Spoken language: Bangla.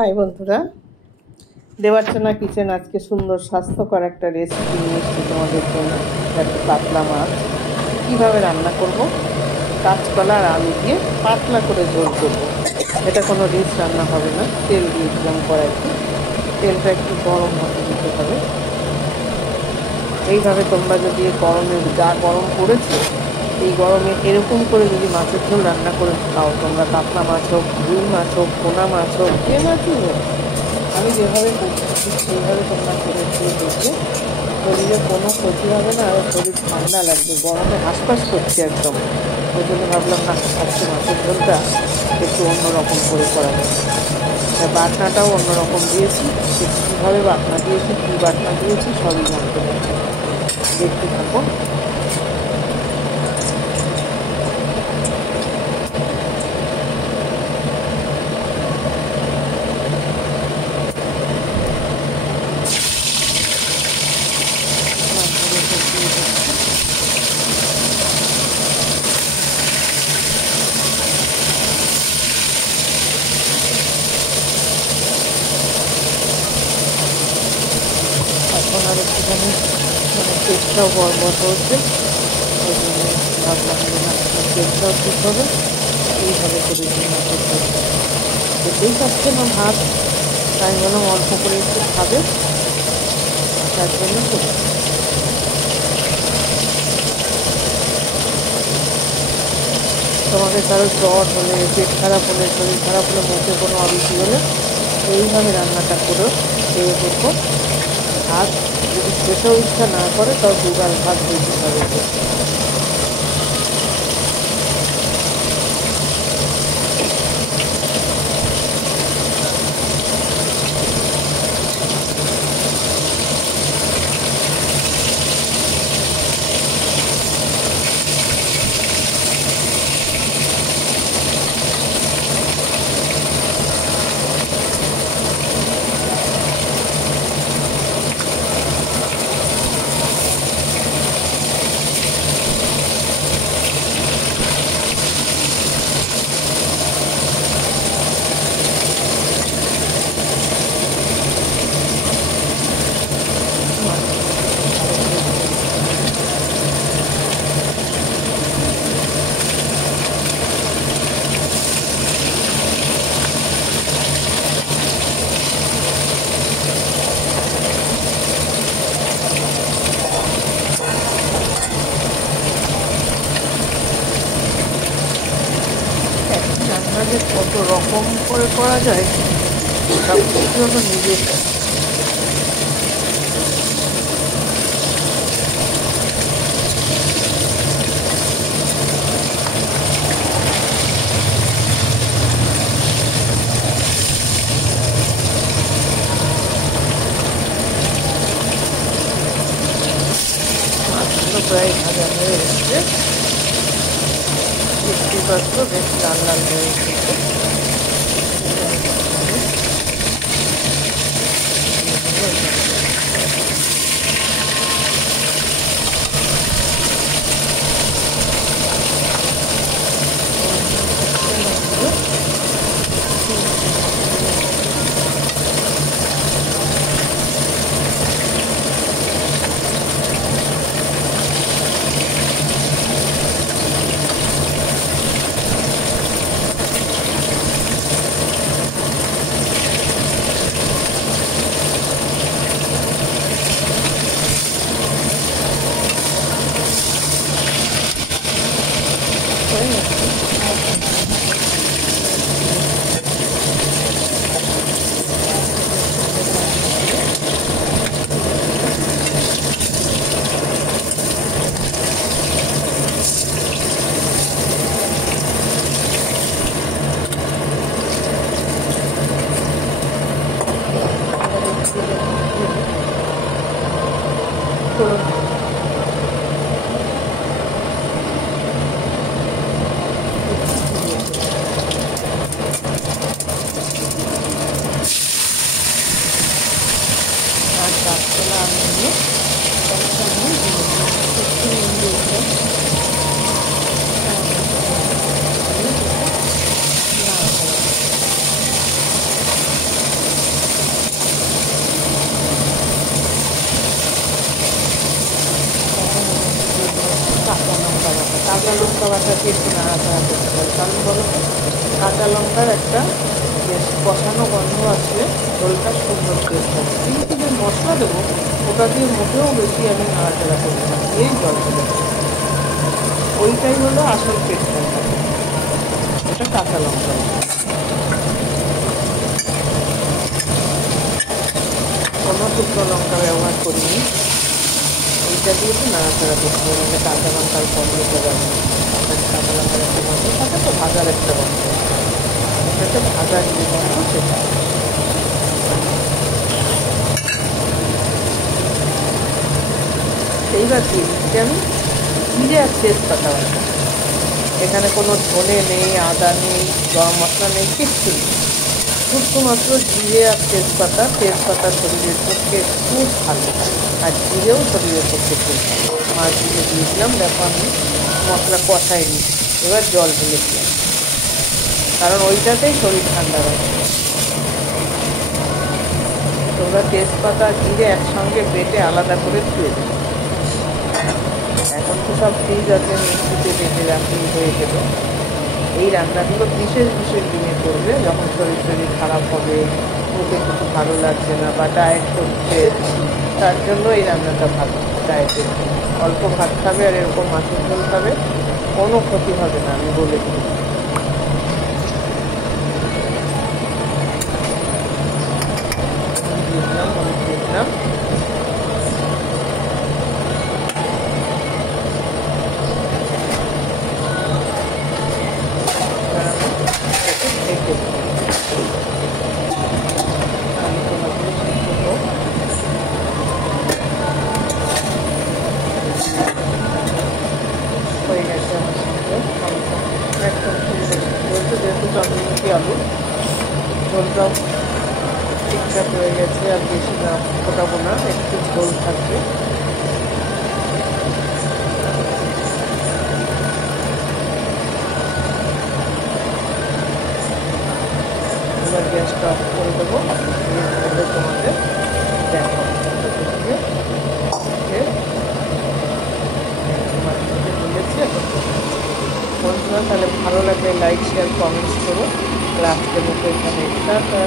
হাই বন্ধুরা, দেবার্চনা কিচেন আজকে সুন্দর স্বাস্থ্যকর একটা রেসিপি নিয়ে এসেছি তোমাদের জন্য। একটা পাতলা মাছ কীভাবে রান্না করব, কাঁচকলা আর আলু দিয়ে পাতলা করে ঝোল করব। এটা কোনো রিচ রান্না হবে না। তেল দিয়েছিলাম কড়াইতে, তেলটা একটু গরম হতে দিতে হবে। এইভাবে তোমরা যদি গরমে যা গরম পড়েছে, এই গরমে এরকম করে যদি মাছের ঝোল রান্না করে খাও, তোমরা কাতলা মাছ হোক, রুই মাছ হোক, পোনা মাছ হোক, যে মাছই হোক, আমি যেভাবে করছি সেইভাবে তোমরা করে খেয়ে দেখবে। শরীরে কোনো ক্ষতি হবে না, আর শরীর ঠান্ডা লাগবে। গরমে হাঁসফাঁস করছে একদম। ওই জন্য ভাবলাম না, আজকে মাছের ঝোলটা একটু অন্যরকম করে করা যায়। বাটনাটাও অন্যরকম দিয়েছি। কীভাবে বাটনা দিয়েছি, কী বাটনা দিয়েছি সবই জানতে পারছি। দেখতে থাকো। এখন আর একটুখানি তেলটাও বরবর হচ্ছে, ওই জন্য ভাবলাম যে না, তেলটাও ঠিক হবে। এইভাবে করে দিই মাছের ঝোলটা। খেতেই পাচ্ছে না ভাত, তাই বললাম অল্প করে একটু খাবে, তার জন্য করে। তোমাকে কারো জ্বর হলে, পেট খারাপ হলে, শরীর খারাপ হলে, মুখে কোনো অরুচি হলে এইভাবে রান্নাটা করেও খেয়ে দেখো। ভাত যদি খেতেও ইচ্ছা না করে, তাও দুবার ভাত বেশি খাবে। রান্না যে কত রকম করে করা যায়, সব কিছু হলো নিজের। মাছগুলো প্রায় ভাজা হয়ে এসছে, দেখতেই পাচ্ছ বেশ লাল লাল হয়ে এসেছে। আর গাছপালা আমি নিয়ে একটা আমি একটু নুন দিয়েছিলাম। কাঁচা লঙ্কা বাটাকে একটু নাড়াচাড়া করতে হবে, কারণ বলো তো কাঁচা লঙ্কার একটা বেশ কষানো গন্ধ আসলে ঝোলটা সুন্দর টেস্ট হবে। কিন্তু যে মশলা দেবো ওটা দিয়ে মোটেও বেশি আমি নাড়াচাড়া করবো না, দিয়েই জল ফেলে দেবো। ওইটাই হলো আসল টেস্টটা, ওটা কাঁচা লঙ্কা। কোনো শুকনো লঙ্কা ব্যবহার করিনি, এইটা দিয়ে একটু নাড়াচাড়া করতে হবে, মানে কাঁচা লঙ্কার গন্ধটা যাবে না। কাঁচা লঙ্কার একটা গন্ধ থাকে তো, ভাজার একটা গন্ধ, এটা ভাজার যে গন্ধ সেটা। এইবার দিয়ে দিচ্ছি আমি জিরে আর তেজপাতা বাটা। এখানে কোনো ধনে নেই, আদা নেই, গরম মশলা নেই, কিচ্ছু নেই, শুধুমাত্র জিরে আর তেজপাতা। তেজপাতা শরীরের পক্ষে খুব ভালো, আর জিরেও শরীরের পক্ষে খুব ভালো। মাছগুলো দিয়েছিলাম, দেখো আমি মশলা কষাইনি, এবার জল ঢেলেছিলাম, কারণ ওইটাতেই শরীর ঠান্ডা হয়। তোমরা তেজপাতা জিরে একসঙ্গে বেটে আলাদা করে ধুয়ে দেবে। এখন তো সব ফ্রিজ আছে, মিক্সিতে বেটে রাখলেই হয়ে গেল। এই রান্নাগুলো বিশেষ বিশেষ দিনে করবে, যখন শরীর খারাপ হবে, মুখে কিছু ভালো লাগছে না বা ডায়েট করছে, তার জন্য এই রান্নাটা ভালো। ডায়েটের অল্প ভাত খাবে আর এরকম মাছের ঝোল খাবে, কোনো ক্ষতি হবে না, আমি বলে দিই। দিয়েছিলাম হয়ে গেছে আমার সঙ্গে একদম বলতে, যেহেতু চন্দ্রমুখী আলু, ঝোলটাও ঠিকঠাক হয়ে গেছে, আর বেশি না ফোটাবো না, একটু ঝোল থাকবে। এবার গ্যাসটা অফ করে দেবো, তোমাদের দেখো মিলেছে। বন্ধুরা, তাহলে ভালো লাগলে লাইক, শেয়ার, কমেন্টস করো। আর আজকের মতো এখানে টাটা।